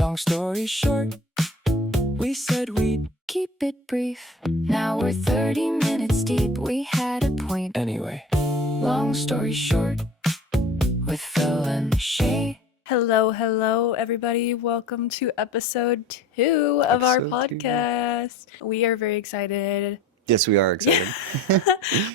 Long story short, we said we'd keep it brief. Now we're 30 minutes deep, we had a point. Anyway, long story short, with Phil and Shay. Hello, everybody. Welcome to episode 2 of our Episode two. podcast. We are very excited. Yes, we are excited.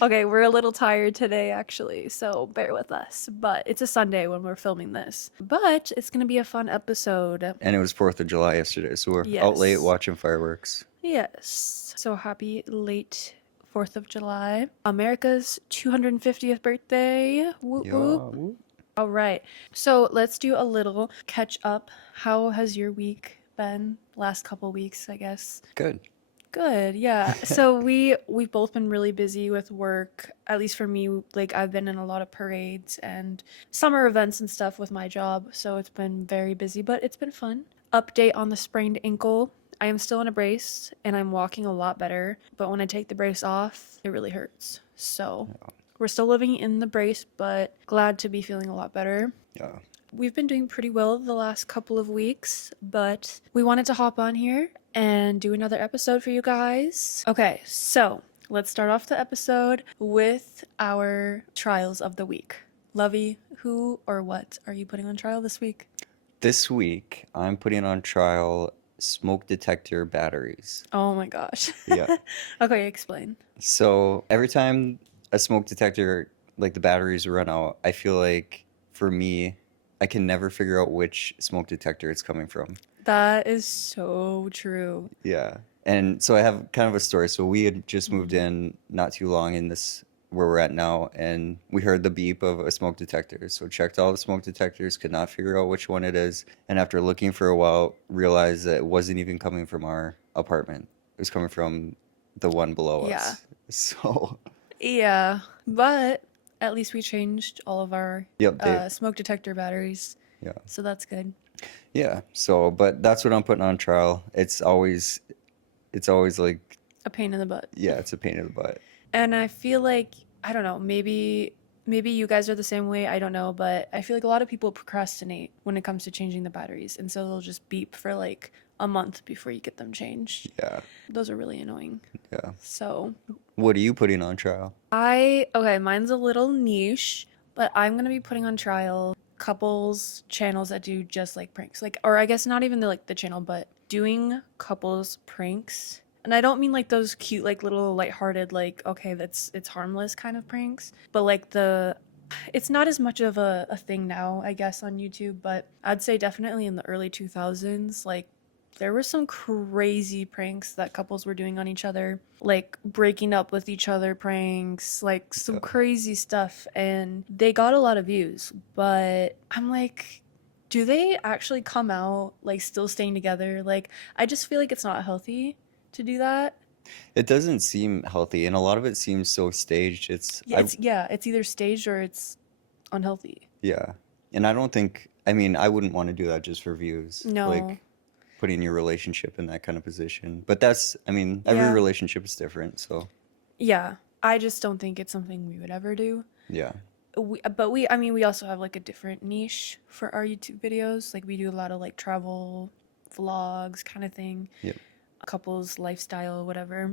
Okay, we're a little tired today, actually, so bear with us. But it's a Sunday when we're filming this. But it's going to be a fun episode. And it was 4th of July yesterday, so we're Yes. out late watching fireworks. Yes. So happy late 4th of July. America's 250th birthday. Whoop, whoop. All right. So let's do a little catch up. How has your week been? Last couple weeks, I guess. Good. Good, yeah. So we've both been really busy with work. At least for me, like I've been in a lot of parades and summer events and stuff with my job. So it's been very busy, but it's been fun. Update on the sprained ankle. I am still in a brace and I'm walking a lot better. But when I take the brace off, it really hurts. So we're still living in the brace, but glad to be feeling a lot better. Yeah. We've been doing pretty well the last couple of weeks, but we wanted to hop on here and do another episode for you guys. Okay, so let's start off the episode with our trials of the week. Lovey, who or what are you putting on trial this week? This week, I'm putting on trial smoke detector batteries. Oh my gosh. Yeah. Okay, explain. So every time a smoke detector, like the batteries run out, I feel like for me, I can never figure out which smoke detector it's coming from. That is so true. Yeah. And so I have kind of a story. So we had just moved in not too long in this where we're at now, and we heard the beep of a smoke detector. So checked all the smoke detectors, could not figure out which one it is. And after looking for a while, realized that it wasn't even coming from our apartment. It was coming from the one below us. So Yeah, but at least we changed all of our yep, smoke detector batteries. yeah. So that's good. Yeah. So but that's what I'm putting on trial. It's always like, A pain in the butt. yeah, it's a pain in the butt. And I feel like, I don't know, maybe you guys are the same way, I don't know, but I feel like a lot of people procrastinate when it comes to changing the batteries, and so they'll just beep for like a month before you get them changed. Yeah. Those are really annoying. Yeah. So What are you putting on trial? okay, mine's a little niche, but I'm gonna be putting on trial couples channels that do just like pranks, like, or I guess not even the channel, but doing couples pranks. And I don't mean like those cute, like little lighthearted, like, okay, it's harmless kind of pranks, but like it's not as much of a thing now, I guess, on YouTube, but I'd say definitely in the early 2000s, like there were some crazy pranks that couples were doing on each other, like breaking up with each other pranks, like some crazy stuff, and they got a lot of views. But I'm like, do they actually come out like still staying together? Like, I just feel like it's not healthy to do that. It doesn't seem healthy, and a lot of it seems so staged. It's either staged or it's unhealthy. Yeah. And I don't think, I mean, I wouldn't want to do that just for views. No. Like putting your relationship in that kind of position. But that's, I mean, every relationship is different, so Yeah, I just don't think it's something we would ever do. yeah. I mean, we also have like a different niche for our YouTube videos. Like we do a lot of like travel vlogs kind of thing. Yep. Couples lifestyle, whatever.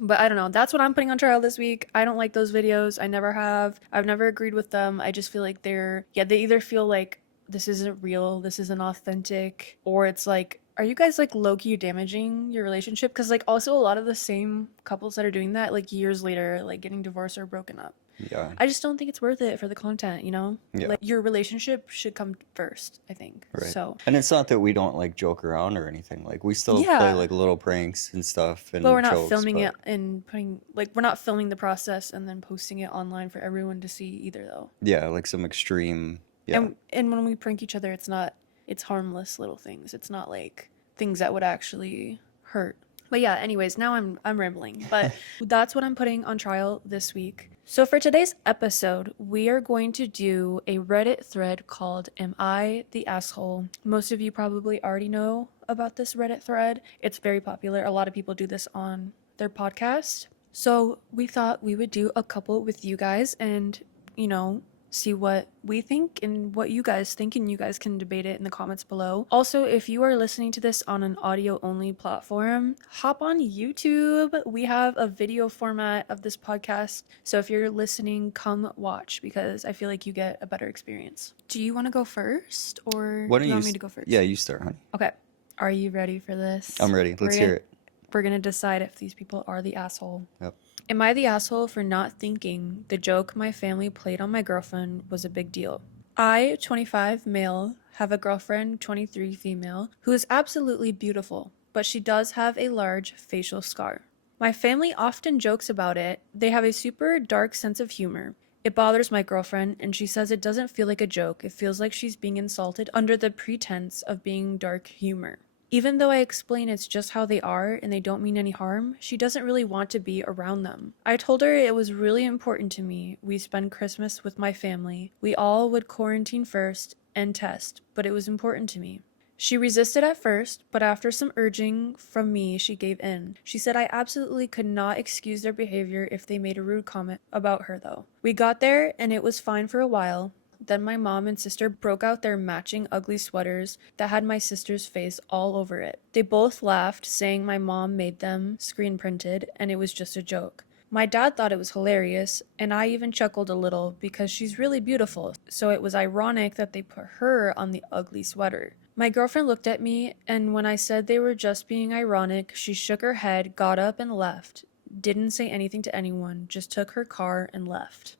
But I don't know, that's what I'm putting on trial this week. I don't like those videos. I never have. I've never agreed with them. I just feel like they either feel like this isn't real, this isn't authentic, or it's like, are you guys like low-key damaging your relationship? Because like also a lot of the same couples that are doing that like years later, like getting divorced or broken up. Yeah. I just don't think it's worth it for the content, you know? Yeah. Like your relationship should come first, I think. Right. So, And it's not that we don't like joke around or anything. Like we still play like little pranks and stuff and but we're not jokes, filming it and we're not filming the process and then posting it online for everyone to see either, though. Yeah, like some extreme. Yeah. And when we prank each other, it's harmless little things. It's not like things that would actually hurt. But yeah, anyways, now I'm rambling. But that's what I'm putting on trial this week. So for today's episode, we are going to do a Reddit thread called Am I the Asshole? Most of you probably already know about this Reddit thread. It's very popular. A lot of people do this on their podcast. So we thought we would do a couple with you guys and, you know, see what we think and what you guys think, and you guys can debate it in the comments below. Also, if you are listening to this on an audio only platform, hop on YouTube. We have a video format of this podcast, so if you're listening, come watch, because I feel like you get a better experience. Do you want to go first, or Why do don't you want you me to go first? Yeah, you start, honey. Okay. Are you ready for this? I'm ready. Let's hear it. We're gonna decide if these people are the asshole. Yep. Am I the asshole for not thinking the joke my family played on my girlfriend was a big deal? I, 25 male, have a girlfriend, 23 female, who is absolutely beautiful, but she does have a large facial scar. My family often jokes about it. They have a super dark sense of humor. It bothers my girlfriend, and she says it doesn't feel like a joke. It feels like she's being insulted under the pretense of being dark humor. Even though I explain it's just how they are and they don't mean any harm, she doesn't really want to be around them. I told her it was really important to me. We spend Christmas with my family. We all would quarantine first and test, but it was important to me. She resisted at first, but after some urging from me, she gave in. She said I absolutely could not excuse their behavior if they made a rude comment about her, though. We got there, and it was fine for a while. Then my mom and sister broke out their matching ugly sweaters that had my sister's face all over it. They both laughed, saying my mom made them screen printed and it was just a joke. My dad thought it was hilarious, and I even chuckled a little because she's really beautiful, so it was ironic that they put her on the ugly sweater. My girlfriend looked at me, and when I said they were just being ironic, she shook her head, got up and left. Didn't say anything to anyone, just took her car and left.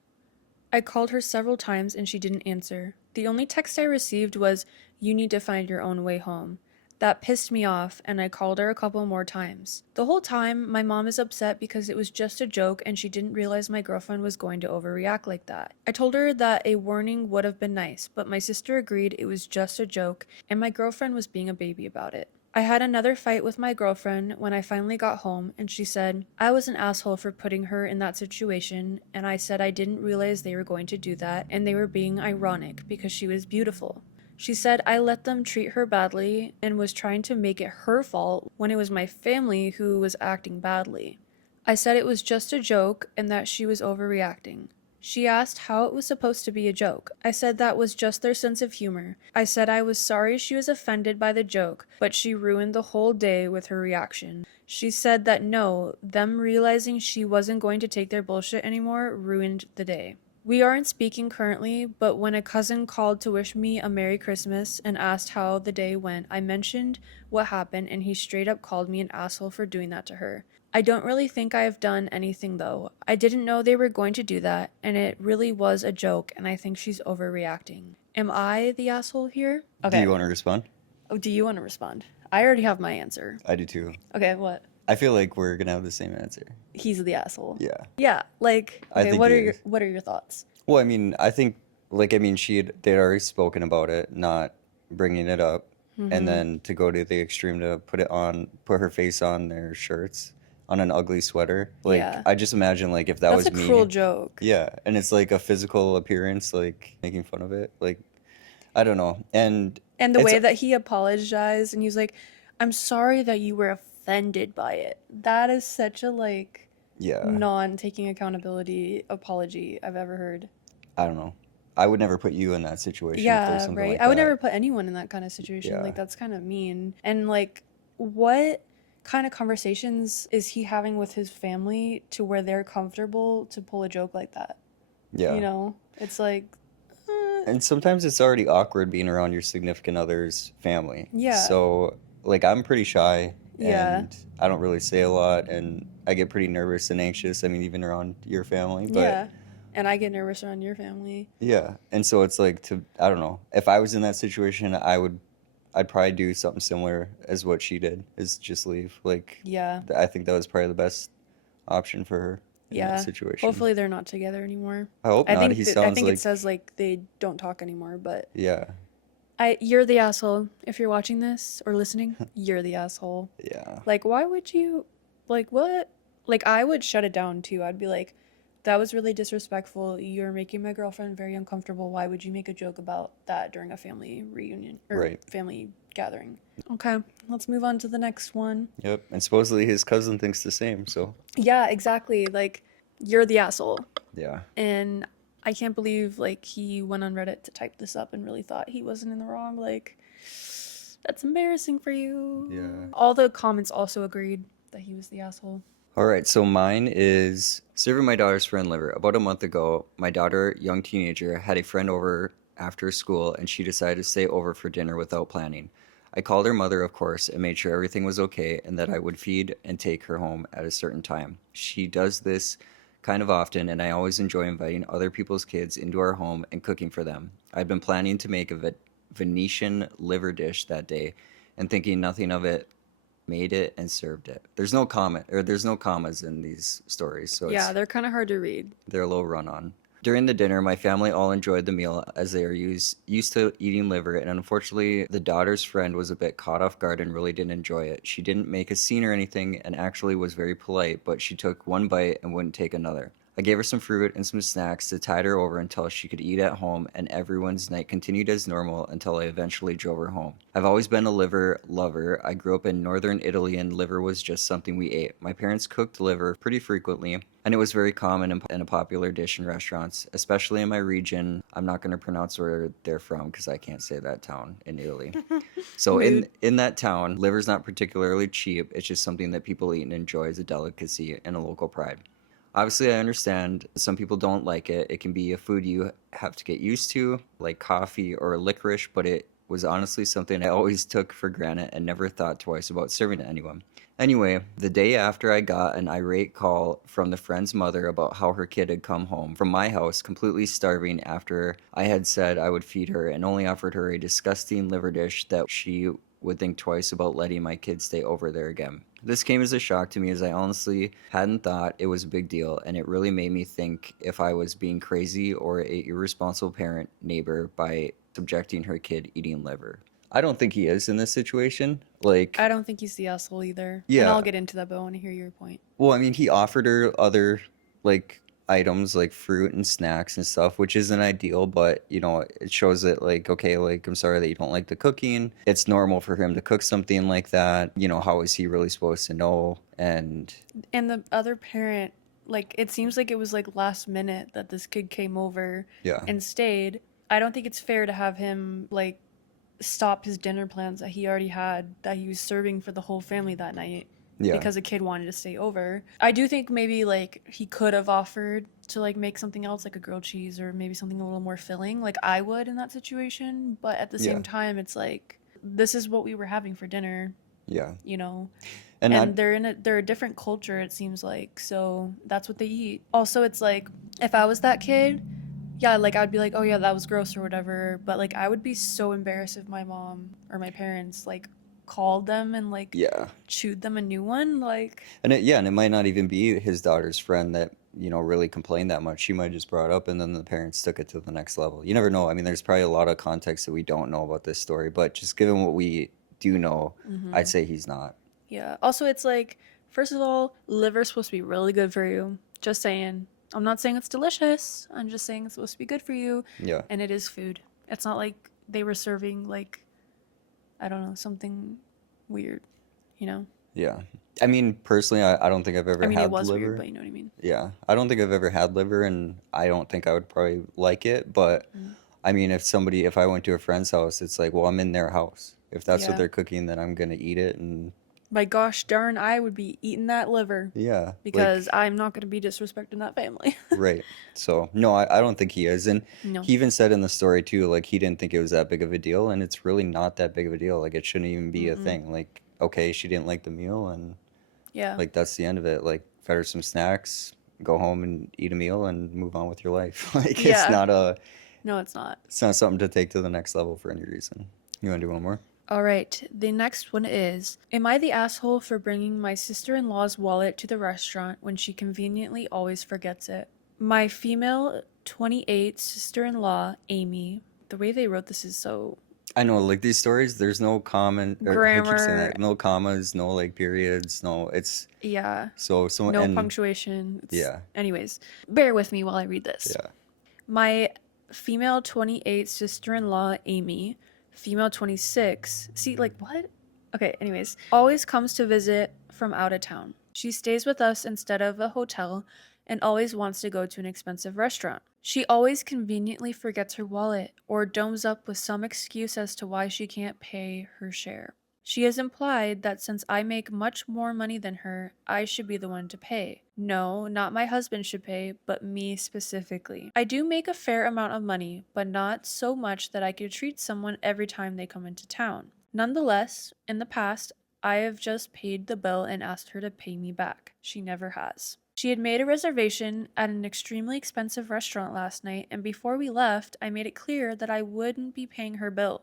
I called her several times and she didn't answer. The only text I received was, "You need to find your own way home." That pissed me off, and I called her a couple more times. The whole time, my mom is upset because it was just a joke and she didn't realize my girlfriend was going to overreact like that. I told her that a warning would have been nice, but my sister agreed it was just a joke and my girlfriend was being a baby about it. I had another fight with my girlfriend when I finally got home, and she said I was an asshole for putting her in that situation, and I said I didn't realize they were going to do that and they were being ironic because she was beautiful. She said I let them treat her badly and was trying to make it her fault when it was my family who was acting badly. I said it was just a joke and that she was overreacting. She asked how it was supposed to be a joke. I said that was just their sense of humor. I said I was sorry she was offended by the joke, but she ruined the whole day with her reaction. She said that no, them realizing she wasn't going to take their bullshit anymore ruined the day. We aren't speaking currently, but when a cousin called to wish me a Merry Christmas and asked how the day went, I mentioned what happened and he straight up called me an asshole for doing that to her. I don't really think I have done anything though. I didn't know they were going to do that, and it really was a joke, and I think she's overreacting. Am I the asshole here? Okay. Do you want to respond? Oh, do you want to respond? I already have my answer. I do too. Okay, what? I feel like we're gonna have the same answer. He's the asshole. Yeah. Yeah, like, I okay, think what he are is. your thoughts? Well, I mean, I think, like, I mean, they'd already spoken about it, not bringing it up, and then to go to the extreme to put her face on their shirts, on an ugly sweater. Like, Yeah. I just imagine, like, if that That's was a me. cruel joke. Yeah, and it's like a physical appearance, like making fun of it. Like, I don't know. And the it's- way that he apologized and he was like, "I'm sorry that you were offended by it." That is such a, like, yeah, non-taking accountability apology I've ever heard. I don't know. I would never put you in that situation if Yeah, there's something right. like I would that. never put anyone in that kind of situation. Yeah. Like, that's kind of mean. And, like, what kind of conversations is he having with his family to where they're comfortable to pull a joke like that? Yeah. You know, it's like, And sometimes it's already awkward being around your significant other's family. Yeah. So, like, I'm pretty shy Yeah. and I don't really say a lot and I get pretty nervous and anxious. I mean, even around your family. But yeah. And I get nervous around your family. yeah. And so it's like I don't know. If I was in that situation, I'd probably do something similar as what she did, is just leave. Like, Yeah. I think that was probably the best option for her in Yeah. that situation. Hopefully they're not together anymore. I hope not. He I sounds think like, it says, like, they don't talk anymore, but yeah, you're the asshole. If you're watching this or listening, you're the asshole. yeah, Like, why would you, like, what? Like, I would shut it down too. I'd be like, that was really disrespectful. You're making my girlfriend very uncomfortable. Why would you make a joke about that during a family reunion or Right. family gathering? Okay, let's move on to the next one. yep. And supposedly his cousin thinks the same. So Yeah, exactly. Like, you're the asshole. yeah, And I can't believe like he went on Reddit to type this up and really thought he wasn't in the wrong. Like, that's embarrassing for you. Yeah. All the comments also agreed that he was the asshole. All right, so mine is serving my daughter's friend liver. About a month ago, my daughter, young teenager, had a friend over after school and she decided to stay over for dinner without planning. I called her mother, of course, and made sure everything was okay and that I would feed and take her home at a certain time. She does this kind of often, and I always enjoy inviting other people's kids into our home and cooking for them. I'd been planning to make a Venetian liver dish that day and thinking nothing of it, made it and served it. There's no comment or there's no commas in these stories, so Yeah, they're kind of hard to read. they're a little run on. During the dinner, my family all enjoyed the meal as they are used to eating liver, and unfortunately, the daughter's friend was a bit caught off guard and really didn't enjoy it. She didn't make a scene or anything and actually was very polite, but she took one bite and wouldn't take another. I gave her some fruit and some snacks to tide her over until she could eat at home, and everyone's night continued as normal until I eventually drove her home. I've always been a liver lover. I grew up in northern Italy and liver was just something we ate. My parents cooked liver pretty frequently, and it was very common and a popular dish in restaurants, especially in my region. I'm not going to pronounce where they're from because I can't say that town in Italy. So in that town, liver's not particularly cheap. It's just something that people eat and enjoy as a delicacy and a local pride. Obviously, I understand some people don't like it. It can be a food you have to get used to, like coffee or licorice, but it was honestly something I always took for granted and never thought twice about serving to anyone. Anyway, the day after, I got an irate call from the friend's mother about how her kid had come home from my house completely starving after I had said I would feed her and only offered her a disgusting liver dish that she would think twice about letting my kids stay over there again. This came as a shock to me as I honestly hadn't thought it was a big deal, and it really made me think if I was being crazy or a irresponsible parent neighbor by subjecting her kid eating liver. I don't think he is in this situation. Like, I don't think he's the asshole either. And Yeah. I'll get into that, but I want to hear your point. well, I mean, he offered her other like items like fruit and snacks and stuff, which isn't ideal, but you know, it shows that like, okay, like I'm sorry that you don't like the cooking. It's normal for him to cook something like that. You know, how is he really supposed to know? And And the other parent, like, it seems like it was like last minute that this kid came over yeah, and stayed. I don't think it's fair to have him like stop his dinner plans that he already had that he was serving for the whole family that night yeah, because a kid wanted to stay over. I do think maybe like he could have offered to like make something else like a grilled cheese or maybe something a little more filling like I would in that situation, but at the Yeah. same time it's like this is what we were having for dinner, yeah. you know. And And not, they're a different culture, it seems like, so that's what they eat. Also, it's like if I was that kid, yeah, like I'd be like, oh yeah, that was gross or whatever, but like I would be so embarrassed if my mom or my parents like called them and like yeah. chewed them a new one. Like, And it might not even be his daughter's friend that, you know, really complained that much. She might just brought it up and then the parents took it to the next level. You never know. I mean, there's probably a lot of context that we don't know about this story, but just given what we do know, I'd say he's not. yeah. Also, it's like, first of all, liver's supposed to be really good for you. Just saying. I'm not saying it's delicious. I'm just saying it's supposed to be good for you. Yeah. And it is food. It's not like they were serving like, I don't know, something weird, you know? Yeah. I mean, personally, I don't think I've ever I mean, had it was liver. weird, but you know what I mean? Yeah. I don't think I've ever had liver, and I don't think I would probably like it. But I mean, if I went to a friend's house, it's like, well, I'm in their house. If that's what Yeah. they're cooking, then I'm going to eat it. And My gosh darn, I would be eating that liver yeah. Like, because I'm not going to be disrespecting that family. right. So, no, I don't think he is. And No. he even said in the story, too, like, he didn't think it was that big of a deal. And it's really not that big of a deal. Like, it shouldn't even be a thing. Like, okay, she didn't like the meal, and Yeah. like, that's the end of it. Like, fed her some snacks, go home and eat a meal and move on with your life. Like, Yeah. No, it's not. it's not something to take to the next level for any reason. You want to do one more? All right, the next one is, am I the asshole for bringing my sister-in-law's wallet to the restaurant when she conveniently always forgets it? My female 28 sister-in-law, Amy, the way they wrote this is so... I know, like, these stories, there's no comment, or I keep saying Grammar. that, no commas, no, like, periods, no, it's, Yeah, so, no and, punctuation. yeah. Anyways, bear with me while I read this. Yeah. My female 28 sister-in-law, Amy, female 26, see, like, what? Okay, anyways, always comes to visit from out of town. She stays with us instead of a hotel and always wants to go to an expensive restaurant. She always conveniently forgets her wallet or domes up with some excuse as to why she can't pay her share. She has implied that since I make much more money than her, I should be the one to pay. No, not my husband should pay, but me specifically. I do make a fair amount of money, but not so much that I could treat someone every time they come into town. Nonetheless, in the past, I have just paid the bill and asked her to pay me back. She never has. She had made a reservation at an extremely expensive restaurant last night, and before we left, I made it clear that I wouldn't be paying her bill.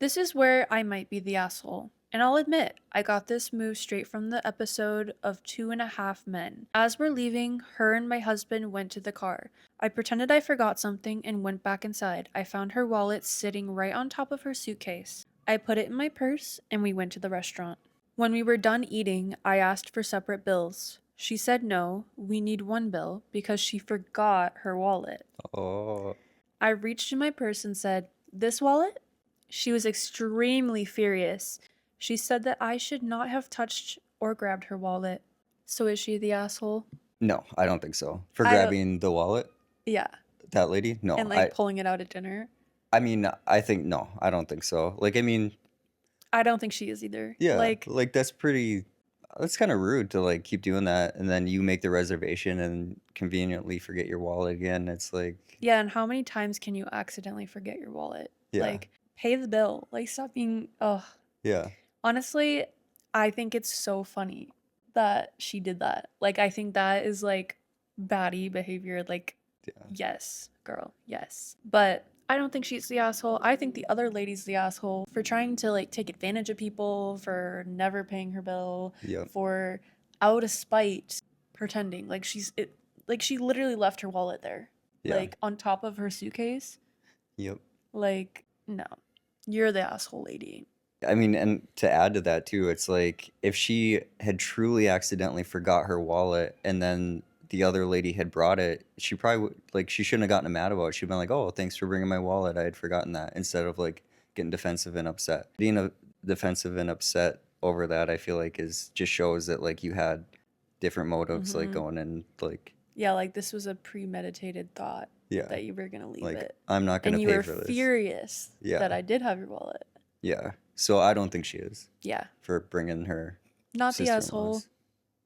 This is where I might be the asshole. And I'll admit, I got this move straight from the episode of 2.5 Men. As we're leaving, her and my husband went to the car. I pretended I forgot something and went back inside. I found her wallet sitting right on top of her suitcase. I put it in my purse and we went to the restaurant. When we were done eating, I asked for separate bills. She said no, we need one bill because she forgot her wallet. Oh, I reached in my purse and said, "This wallet?" She was extremely furious. She said that I should not have touched or grabbed her wallet. So is she the asshole? no, I don't think so. For I don't- grabbing the wallet, Yeah. that lady? No, And like pulling it out at dinner. I mean, I think no, I don't think so. Like, I mean, I don't think she is either. yeah, Like, that's kind of rude to like keep doing that, and then you make the reservation and conveniently forget your wallet again. It's like, yeah, and how many times can you accidentally forget your wallet? yeah, Like, pay the bill. Like, stop being, ugh. yeah, Honestly, I think it's so funny that she did that. Like, I think that is like baddie behavior. Like, yeah, yes, girl, yes. But I don't think she's the asshole. I think the other lady's the asshole for trying to like take advantage of people, for never paying her bill, yep, for out of spite pretending like she literally left her wallet there. yeah, Like on top of her suitcase. yep. Like, no. You're the asshole lady. I mean, and to add to that too, it's like if she had truly accidentally forgot her wallet and then the other lady had brought it, she probably like she shouldn't have gotten mad about it. She'd been like, "Oh, thanks for bringing my wallet. I had forgotten that." Instead of like getting defensive and upset. Being defensive and upset over that, I feel like is just shows that like you had different motives, like going and like, Yeah, like this was a premeditated thought yeah, that you were gonna leave like it. I'm not And gonna you pay were for this. furious Yeah. that I did have your wallet. Yeah. So I don't think she is Yeah. for bringing her Not the asshole. sister-in-laws.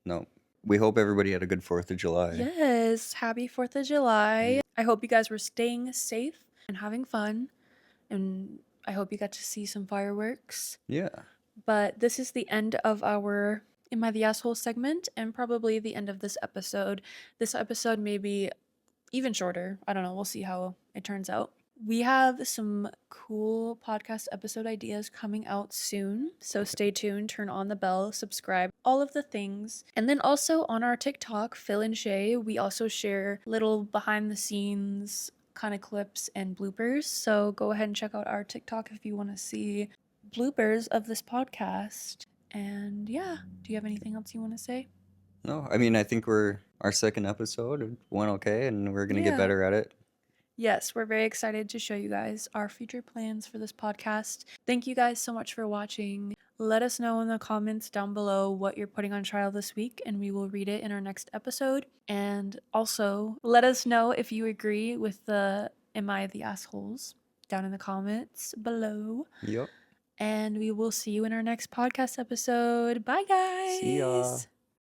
No. We hope everybody had a good 4th of July. Yes. Happy 4th of July. I hope you guys were staying safe and having fun. And I hope you got to see some fireworks. Yeah. But this is the end of our Am I the Asshole segment and probably the end of this episode. This episode may be even shorter. I don't know. We'll see how it turns out. We have some cool podcast episode ideas coming out soon. So stay tuned, turn on the bell, subscribe, all of the things. And then also on our TikTok, Phil and Shay, we also share little behind the scenes kind of clips and bloopers. So go ahead and check out our TikTok if you want to see bloopers of this podcast. And yeah, do you have anything else you want to say? No, I mean, I think our 2nd episode went okay, and we're going to Yeah. get better at it. Yes, we're very excited to show you guys our future plans for this podcast. Thank you guys so much for watching. Let us know in the comments down below what you're putting on trial this week, and we will read it in our next episode. And also, let us know if you agree with the Am I the Assholes down in the comments below. Yep. And we will see you in our next podcast episode. Bye, guys. See ya.